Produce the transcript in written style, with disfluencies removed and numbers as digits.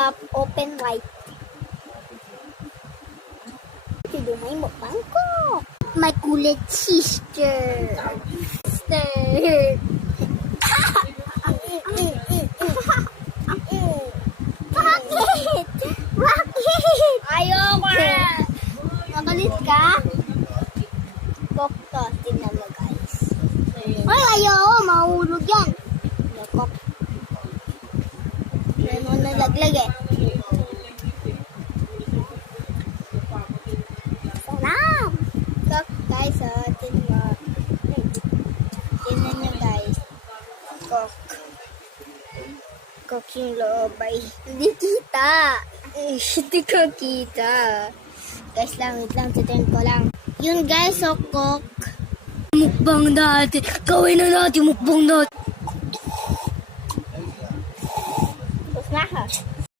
flap open wide. Ito may mukbang ko. My kulit sister. Sister. Bakit? Bakit? Ayoko na. Makalit ka? Kokto. Tingnan mo guys. Ay, ayoko. Mahulog yan. Kok. Ano nalaglag eh. Sarap. Kok guys. Tingnan nyo guys. Kok. Kok yung loob ay hindi kita. Hindi ko kita. Guys lang, wait lang. Titin ko lang. Yun guys, so kok. Mukbang natin. Gawin na natin mukbang natin. Tapos na ha.